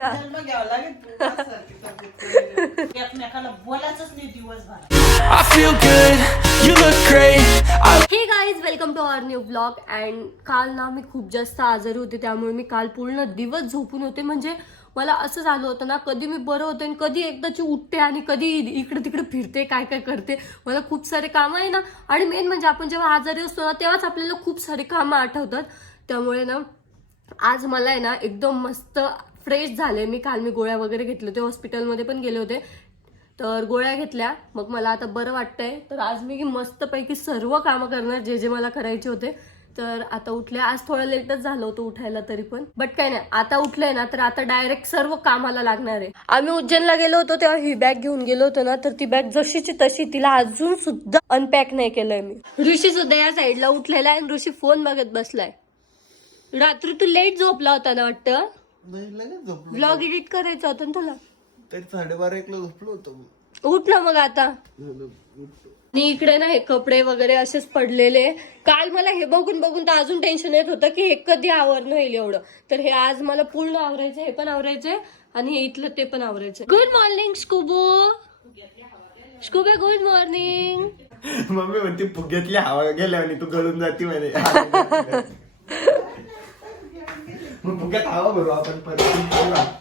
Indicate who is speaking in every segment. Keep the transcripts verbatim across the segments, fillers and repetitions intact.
Speaker 1: जन्म घ्यावा लागेल पूर्वासारखी तब्येत. एकमेकाला बोलायचंच नाही दिवसभर.
Speaker 2: I feel good, you look great. I
Speaker 3: hey guys welcome to our new blog. And काल ना मी खूप जास्त आजारी होते, त्यामुळे मी काल पूर्ण दिवस झोपून होते. म्हणजे मला असं झालं होतं ना, कधी मी बरं होते आणि कधी एकदाची उठते आणि कधी इकडे तिकडे फिरते, काय काय करते. मला खूप सारे कामं आहे ना, आणि मेन म्हणजे आपण जेव्हा आजारी असतो ना तेव्हाच आपल्याला खूप सारे कामं आठवतात. त्यामुळे ना आज मला आहे ना एकदम मस्त फ्रेश झाले. मी काल मी गोळ्या वगैरे घेतले होते, हॉस्पिटलमध्ये पण गेले होते, तर गोळ्या घेतल्या. मग मला आता बरं वाटतंय. तर आज मी मस्तपैकी सर्व कामं करणार जे जे मला करायचे होते. तर आता उठले. आज थोडं लेटच झालं होतं उठायला तरी पण, बट काय नाही, आता उठलंय ना तर आता डायरेक्ट सर्व कामाला लागणार आहे. आम्ही उज्जैनला गेलो होतो तेव्हा ही बॅग घेऊन गेलो होतो ना, तर ती बॅग जशीची तशी, तिला अजून सुद्धा अनपॅक नाही केलंय मी. ऋषी सुद्धा या साईडला उठलेला आहे आणि ऋषी फोन बघत बसलाय. रात्री तू लेट झोपला होता ना वाटतं, व्लॉग एडिट करायचा होता ना तुला.
Speaker 4: तरी साडेबारा एकला झोपलो होतो.
Speaker 3: उठ ना मग आता. आणि इकडे ना हे कपडे वगैरे असेच पडलेले. काल मला हे बघून बघून तर अजून टेन्शन येत होतं की हे कधी आवरणं होईल एवढं. तर हे आज मला पूर्ण आवरायचं, हे पण आवरायचंय आणि हे इथलं ते पण आवरायचंय. Good morning Scooby. Scooby good morning.
Speaker 4: Mummy म्हणते फुग्यातली हवा गेल्या आणि तू गळून जाती म्हणे. मग फुग्यात हवा भरू आपण परत.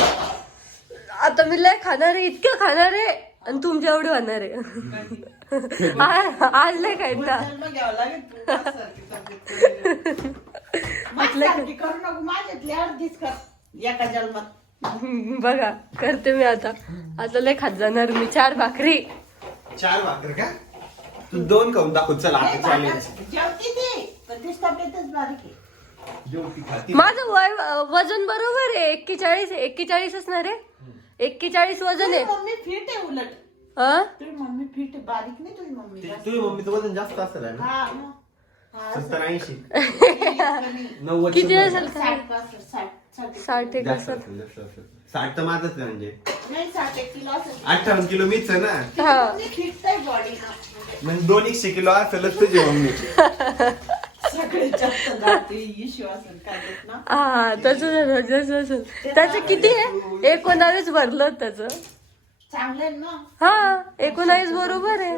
Speaker 3: आता मी लय खाणार आहे, इतकं खाणार आहे आणि तुमच्या एवढे होणार आहे. आज लय खायचा.
Speaker 1: जन्म घ्यावा लागेल पूर्वासारखी तब्येत. माझ्यासारखी करू नको, माझ्यातली अर्धीच कर एका जन्मात.
Speaker 3: बघा करते मी आता. आता लय खात जाणार मी. चार भाकरी.
Speaker 4: चार भाकर का? तू दोन खाऊन दाखव. चला आता चालेल.
Speaker 1: जेवती ती पण तीच तब्येतच बारीक आहे.
Speaker 4: जेवती खाती.
Speaker 3: माझं वय वजन बरोबर आहे. एक्केचाळीस एक्केचाळीस असणार आहे. एक्केचाळीस वजन आहे.
Speaker 1: तुझी मम्मी फिट आहे उलट.
Speaker 3: हा?
Speaker 1: तुझी मम्मी फिट आहे, बारीक नाही तुझी मम्मी जास्त.
Speaker 4: तुझी मम्मीचं वजन जास्त असेल ना?
Speaker 1: हा मग. हा,
Speaker 4: सत्तर ऐंशी
Speaker 1: असं.
Speaker 4: नव्वद
Speaker 3: किती
Speaker 4: शंभर.
Speaker 3: असेल काय?
Speaker 1: साठ पासष्ट, साठ साठ
Speaker 3: साठ एक
Speaker 4: जास्त
Speaker 3: असेल.
Speaker 4: असेल, जास्त असेल. साठ तर माझंच आहे म्हणजे.
Speaker 1: नाही साठ एक किलो असेल.
Speaker 4: अठ्ठावन्न किलो मीच आहे ना.
Speaker 3: हा.
Speaker 1: तुझी फिट आहे बॉडी.
Speaker 4: म्हणजे दोन एकशे किलो असेलच तुझी मम्मी.
Speaker 1: सगळ्यात जास्त जाते इश्यू असेल काय देत ना.
Speaker 3: हा तसं तसं असेल. त्याचं किती आहे? एकोणावीस भरलं त्याचं.
Speaker 1: चांगले ना.
Speaker 3: हा एकोणावीस बरोबर आहे.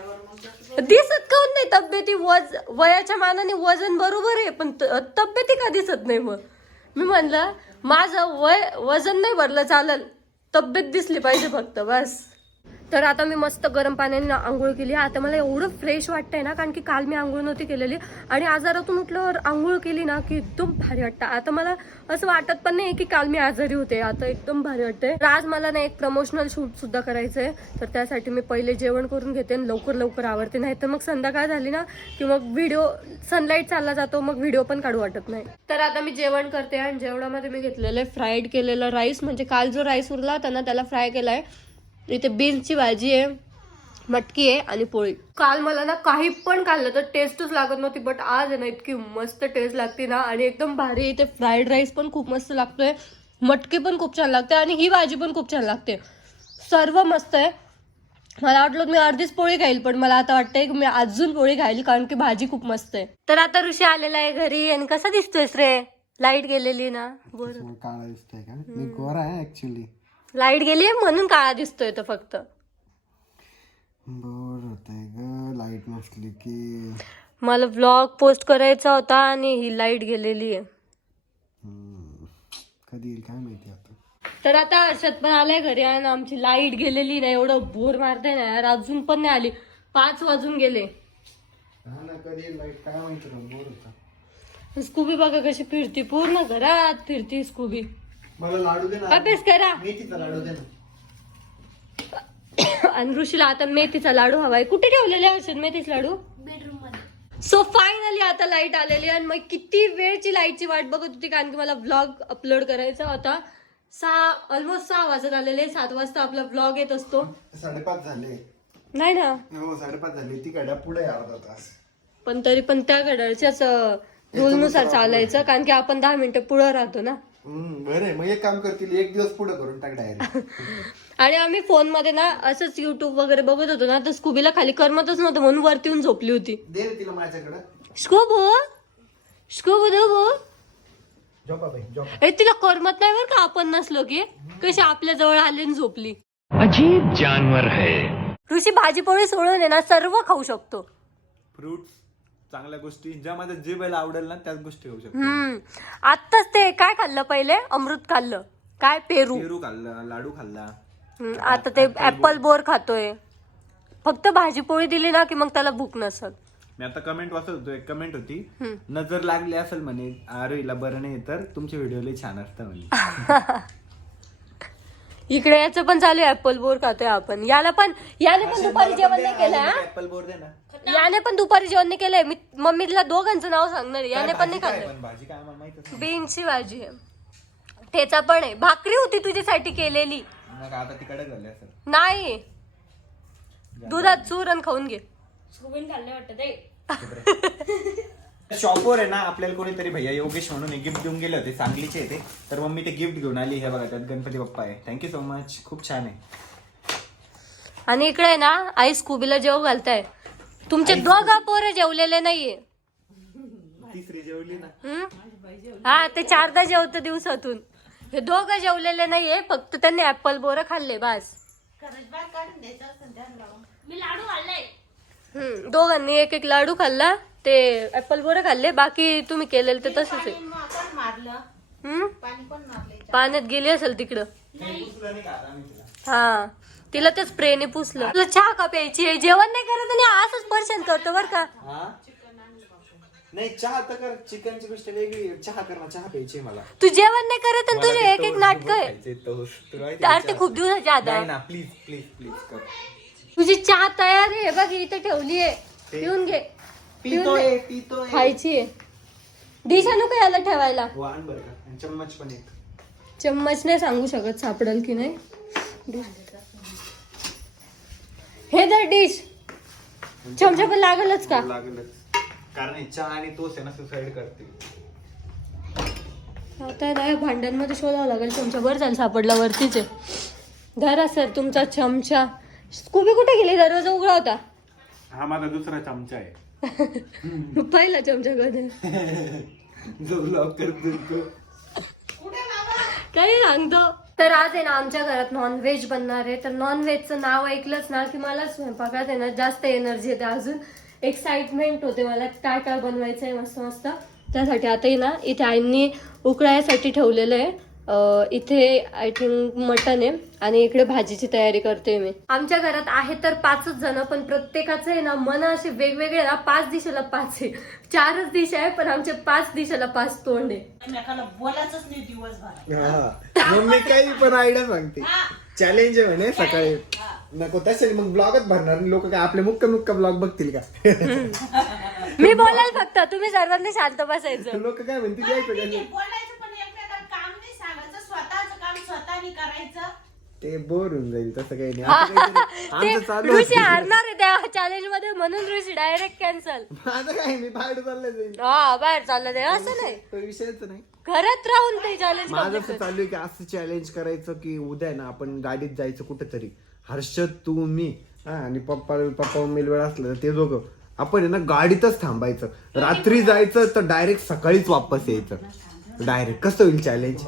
Speaker 3: दिसत काऊन नाही तब्येती? वज वयाच्या मानाने वजन बरोबर आहे पण त- तब्येती का दिसत नाही? मग मी म्हणलं माझं वय वजन नाही भरलं चालेल, तब्येत दिसली पाहिजे फक्त बस. तर आता मी मस्त गरम पाण्याने आंघोळ केली. आता मला एवढं फ्रेश वाटतंय ना, कारण की काल मी आंघोळ नव्हती केलेली आणि आजारातून उठल्यावर आंघोळ केली ना की एकदम भारी वाटतं. आता मला असं वाटत पण नाही की काल मी आजारी होते. आता एकदम भारी वाटतंय. तर आज मला ना एक प्रमोशनल शूट सुद्धा करायचंय. तर त्यासाठी मी पहिले जेवण करून घेते आणि लवकर लवकर आवरते, नाही तर मग संध्याकाळ झाली ना की मग व्हिडिओ सनलाईट चालला जातो, मग व्हिडिओ पण काढू वाटत नाही. तर आता मी जेवण करते आणि जेवणामध्ये मी घेतलेलं आहे फ्राईड केलेला राईस. म्हणजे काल जो राईस उरला होता ना त्याला फ्राय केलाय. इथे बीन्सची भाजी आहे, मटकी आहे आणि पोळी. काल मला ना काही पण खाल्लं तर टेस्टच लागत नव्हती, बट आज आहे ना इतकी मस्त टेस्ट लागते ना आणि एकदम भारी. इथे फ्राईड राईस पण खूप मस्त लागतोय, मटकी पण खूप छान लागते आणि ही भाजी पण खूप छान लागते. सर्व मस्त आहे. मला वाटलं मी अर्धीच पोळी खाईल, पण मला आता वाटतंय की मी अजून पोळी खाईल कारण की भाजी खूप मस्त आहे. तर आता ऋषी आलेला आहे घरी आणि कसा दिसतोयस रे? लाईट गेलेली ना. बरं
Speaker 4: काळा दिसतोय का? मी गोरा आहे ऍक्च्युली.
Speaker 3: लाईट गेली म्हणून काळा दिसतोय तो फक्त.
Speaker 4: बोर होतंय ग लाईट नसली की.
Speaker 3: मला व्लॉग पोस्ट करायचा होता आणि ही लाईट गेलेली आहे.
Speaker 4: कधी येईल काय माहिती आता.
Speaker 3: तर आता हर्षद पण आलाय घरी आणि आमची लाईट गेलेली नाही. एवढं बोर मारते ना यार, अजून पण नाही आली. पाच वाजून गेले.
Speaker 4: हा ना, कधी येईल लाईट काय माहिती. बोर होता.
Speaker 3: स्कूबी बघा कशी फिरती, पूर्ण घरात फिरती स्कूबी.
Speaker 4: मला लाडू दे ना.
Speaker 3: अभ्यास करा.
Speaker 4: मेथीचा लाडू दे ना.
Speaker 3: आणि ऋषीला आता मेथीचा लाडू हवाय. कुठे ठेवलेले हर्षद मेथीचा लाडू? बेडरूम मध्ये. सो फायनली आता लाईट आलेली आणि मग किती वेळची लाईटची वाट बघत होती कारण की मला व्लॉग अपलोड करायचा होता. सहा ऑलमोस्ट सहा वाजत आलेले. सात वाजता आपला व्लॉग येत असतो.
Speaker 4: साडेपाच झाले.
Speaker 3: नाही ना,
Speaker 4: हो साडेपाच झाले. ती गाड्या पुढे अर्धा तास.
Speaker 3: पण तरी पण त्या घड्याळच्याच रूलनुसार चालायचं कारण की आपण दहा मिनिटं पुढे राहतो ना.
Speaker 4: बरं मग एक काम करतील, एक दिवस पुढे करून टाक डायरेक्ट.
Speaker 3: आणि आम्ही फोन मध्ये ना असंच युट्यूब वगैरे बघत होतो ना, तर स्कूबीला खाली करमतच नव्हतं म्हणून वरती येऊन झोपली होती.
Speaker 4: दे रे तिला माझ्याकडे.
Speaker 3: स्कूबू स्कूबू देऊ
Speaker 4: झोपा बाई झोपा.
Speaker 3: ए तिला करमत नाही बरं का आपण नसलो की कशी आपल्या जवळ आली आणि झोपली.
Speaker 5: अजीब जानवर है.
Speaker 3: ऋषी भाजी पोळी सोडून आहे ना सर्व खाऊ शकतो.
Speaker 4: फ्रुट्स चांगल्या गोष्टी ज्या माझ्या जीभेला आवडेल ना त्याच गोष्टी खाऊ शकतो.
Speaker 3: हम्म आत्ताच ते काय खाल्लं पहिले अमृत खाल्लं काय पेरू.
Speaker 4: पेरू खाल्ला लाडू खाल्ला.
Speaker 3: हम्म, आता ते ऍपल बोर खातोय. फक्त भाजी पोळी दिली ना की मग त्याला भूक नसत.
Speaker 4: मी आता कमेंट वाचत होतो एक कमेंट होती नजर लागली असेल म्हणे आरोहीला बरं नाही तर तुमचे व्हिडिओ लय छान असतात म्हणे.
Speaker 3: इकडे याचं पण चालू आहे ऍपल बोर खातोय आपण. याला पण याने पण दुपारी जेवण नाही केलंय हा?
Speaker 4: ऍपल बोर दे ना.
Speaker 3: याने पण दुपारी जेवण नाही केलंय. मी मम्मीला दोघांचं नाव सांगणार आहे. याने पण नाही
Speaker 4: काय
Speaker 3: खाल्लं.
Speaker 4: पण भाजी काय आम्हाला माहितच नाही.
Speaker 3: बीन्सची भाजी आहे. ठेचा पण आहे. भाकरी होती तुझ्यासाठी केलेली.
Speaker 4: मग आता तिकडे झाले असेल.
Speaker 3: नाही दुधात चूरण खाऊन घे.
Speaker 4: शॉपवर आहे ना आपल्याला कोणीतरी भैया योगेश म्हणून गिफ्ट देऊन गेले होते सांगलीचे ते तर मम्मी ते गिफ्ट घेऊन आली. हे बघा त्यात गणपती बाप्पा आहे. थँक्यू सो मच खूप छान आहे.
Speaker 3: आणि इकडे आहे ना आई स्कूबीला जेव घालताय. तुमचे दोघं पोरं जेवलेले नाहीये.
Speaker 4: तिसरी जेवली ना.
Speaker 3: हम्म? हा ते चारदा जेवतं दिवसातून. हे दोघं जेवलेले नाहीये फक्त त्यांनी ऍपल बोरं खाल्ले बस. हम्म दोघांनी एक एक लाडू खाल्ला. ते ऍपल बोरं खाल्ले. बाकी तुम्ही केलेलं ते तसंच आहे. हम्म पाण्यात गेली असेल तिकडं. हा तिला ते स्प्रेने पुसलं. तुला चहा का प्यायची आहे? जेवण नाही करत आणि असंच पर्शन करतो बर का.
Speaker 4: नाही चहा तर कर. चिकनची गोष्ट वेगळी. चहा कर ना. चहा प्यायची मला.
Speaker 3: तू जेवण नाही करत आणि तुझे एक एक नाटक आहे. अरे ते खूप दिवसाच्या आता.
Speaker 4: ना प्लीज प्लीज प्लीज कर.
Speaker 3: तुझी चहा तयार आहे बघ इथे ठेवली आहे. पिऊन घे.
Speaker 4: पितोय पितोय
Speaker 3: खायची आहे. डिश आणू का याला ठेवायला?
Speaker 4: वाण बरं का. आणि चम्मच पण एक.
Speaker 3: चम्मच नाही सांगू शकत सापडेल की नाही. हे तर डिश चमचा पण लागलच का?
Speaker 4: लागलच कारण चहा आणि तोच आहे ना सुसाईड करते.
Speaker 3: आता नाही भांड्यांमध्ये शोधावं लागेल. चमचा बरं झालं सापडला वरतीच आहे. धरा सर तुमचा चमचा. स्कूबी कुठे गेली? दरवाजा उघडा होता.
Speaker 4: हा माझा दुसरा चमचा आहे.
Speaker 3: पहिला चमचा कधी
Speaker 4: जो ब्लॉग करतो
Speaker 3: काही सांगतो. तर आज आहे ना आमच्या घरात नॉनव्हेज बनणार आहे. तर नॉनव्हेजचं नाव ऐकलंच ना की मला स्वयंपाकात आहे ना जास्त एनर्जी येते. अजून एक्साइटमेंट होते मला काय काय बनवायचं आहे मस्त मस्त. त्यासाठी आता ना इथे आईंनी उकळायसाठी ठेवलेलं आहे. इथे आय थिंक मटन आहे आणि इकडे भाजीची तयारी करते मी. आमच्या घरात आहे तर पाचच जण पण प्रत्येकाचं आहे ना मन असे वेगवेगळे ना. पाच दिशेला पाच आहे. चारच दिशा आहे पण आमच्या पाच दिशेला पाच तोंड आहे.
Speaker 1: बोलायचंच नाही दिवसभर.
Speaker 4: मम्मी काही पण आयडिया सांगते. चॅलेंज आहे म्हणे सकाळी नको तसे मग ब्लॉगच भरणार लोक काय आपले मुक्का मुक्का ब्लॉग बघतील का.
Speaker 3: मी बोलाल फक्त तुम्ही सर्वांनी शांत बसायचं.
Speaker 4: लोक काय म्हणतील यायचं काय
Speaker 1: बोलायचं पण एकमेकांना काम नाही सांगायचं. स्वतःचं काम स्वतःनी करायचं.
Speaker 4: ते बोर होऊन जाईल तसं काही नाही. आता काहीतरी आमचं चालू
Speaker 3: ऋषी
Speaker 4: होतं.
Speaker 3: हारणार आहे त्या चॅलेंज मध्ये म्हणून ऋषी डायरेक्ट कॅन्सल.
Speaker 4: माझं काय मी बाहेर चाललं जाईल.
Speaker 3: हा बाहेर चाललं ते असं नाही.
Speaker 4: तो विषयच नाही.
Speaker 3: घरात राहून ते चॅलेंज
Speaker 4: माझं असं चालू आहे की असं चॅलेंज करायचं की उद्या ना आपण गाडीत जायचं कुठेतरी. हर्षद तू मी हा आणि पप्पा पप्पा मम्मीला वेळ असलं तर ते दोघं आपण आहे ना गाडीतच थांबायचं. रात्री जायचं तर डायरेक्ट सकाळीच वापस यायचं. डायरेक्ट कसं होईल चॅलेंज.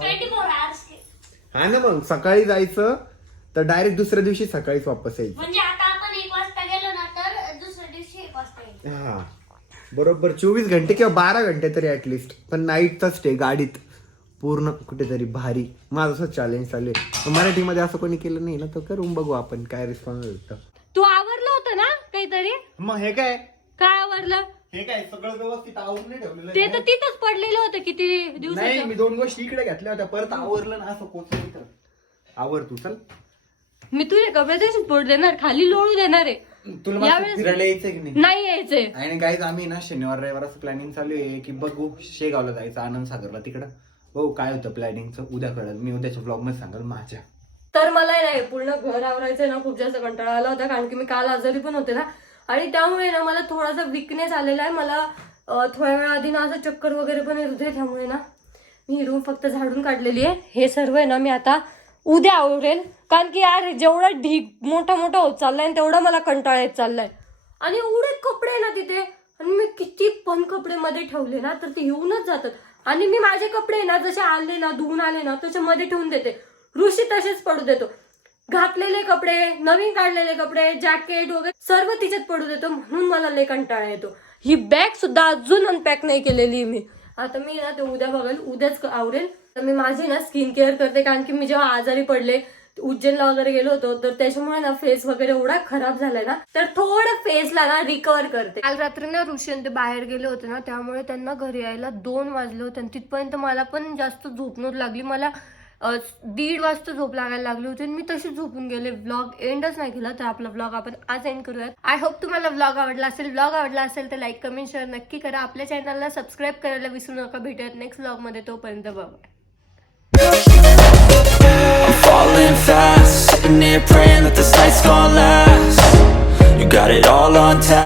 Speaker 4: हा ना मग सकाळी जायचं तर डायरेक्ट दुसऱ्या दिवशी सकाळीच वापस यायचं.
Speaker 6: म्हणजे आता आपण एक वाजता गेलो ना तर दुसऱ्या दिवशी एक वाजता येईल.
Speaker 4: हा बरोबर चोवीस घंटे किंवा बारा घंटे तरी ऍटलिस्ट. पण नाईटचा स्टे गाडीत पूर्ण कुठेतरी भारी. माझं असं चॅलेंज चालू आहे. मराठीमध्ये असं कोणी केलं नाही ना तर करून बघू आपण काय रिस्पॉन्स होतं.
Speaker 3: तू आवरलं होतं ना काहीतरी?
Speaker 4: मग हे काय
Speaker 3: काय आवरलं?
Speaker 4: हे काय सगळं व्यवस्थित आवरून नाही ठेवलेलं
Speaker 3: ते तर तिथंच पडलेलं होतं किती
Speaker 4: नाही.
Speaker 3: दिवसाचं.
Speaker 4: मी दोन गोष्टी इकडे घेतल्या होत्या परत आवरलं ना असं कोच आवर तू चल.
Speaker 3: मी तुझ्या कपडे तशीच पडू देणार खाली लोळू देणार आहे.
Speaker 4: तुला मस्त
Speaker 3: यावेळेस-
Speaker 4: फिरायला यायचंय की नाही.
Speaker 3: नाही यायचंय.
Speaker 4: आणि गाईज आम्ही ना शनिवार रविवाराचं प्लॅनिंग चालू आहे की बघू शेगावला जायचं आनंद सागरला तिकडं. बघू काय होतं प्लॅनिंगचं उद्या कळेल. मी उद्याच्या ब्लॉग मध्ये सांगाल माझ्या.
Speaker 3: तर मला नाही पूर्ण घर आवरायचं ना खूप जास्त कंटाळा आला होता कारण की मी काल आजारी पण होते ना आणि त्यामुळे ना मला थोडासा विकनेस आलेला आहे. मला थोड्या वेळा आधी ना असं चक्कर वगैरे पण येत होते. त्यामुळे ना मी ही रूम फक्त झाडून काढलेली आहे. हे सर्व आहे ना मी आता उद्या आवरेल कारण की यार जेवढा ढीग मोठा मोठा होत चाललाय तेवढा मला कंटाळा येत चाललाय. आणि एवढे कपडे ना तिथे आणि मी किती पण कपडे मध्ये ठेवले ना तर ते येऊनच जातात. आणि मी माझे कपडे ना जसे आले ना धुवून आले ना त्याच्यामध्ये ठेवून देते. ऋषी तसेच पडू देतो. घातलेले कपडे, नवीन काढलेले कपडे, जॅकेट वगैरे सर्व तिच्यात पडू देतो. म्हणून मला लय कंटाळा येतो. ही बॅग सुद्धा अजून अनपॅक नाही केलेली मी. आता मी ना ते उद्या बघेल, उद्याच आवरेल. तर मी माझी ना स्किन केअर करते, कारण की मी जेव्हा आजारी पडले उज्जैनला वगैरे गेलो होतो तर त्याच्यामुळे ना फेस वगैरे एवढा खराब झालाय ना, तर थोडं फेसला ना रिकवर करते. काल रात्री ना ऋषी ते बाहेर गेले होते ना, त्यामुळे त्यांना घरी यायला दोन वाजले होते. आणि तिथपर्यंत मला पण जास्त झोप नव्हती लागली. मला दीड वाजता झोप लागायला लागली होती. मी तशीच झोपून गेले. व्लॉग एंडच नाही केला. तर आपला व्लॉग आपण आज एंड करूयात. आय होप तुम्हाला व्लॉग आवडला असेल. व्लॉग आवडला असेल तर लाईक कमेंट शेअर नक्की करा. आपल्या चॅनलला सबस्क्राईब करायला विसरू नका. भेटूयात नेक्स्ट व्लॉग मध्ये. तोपर्यंत bye.
Speaker 2: I'm falling fast, sitting here praying that this night's gonna last. You got it all on tap.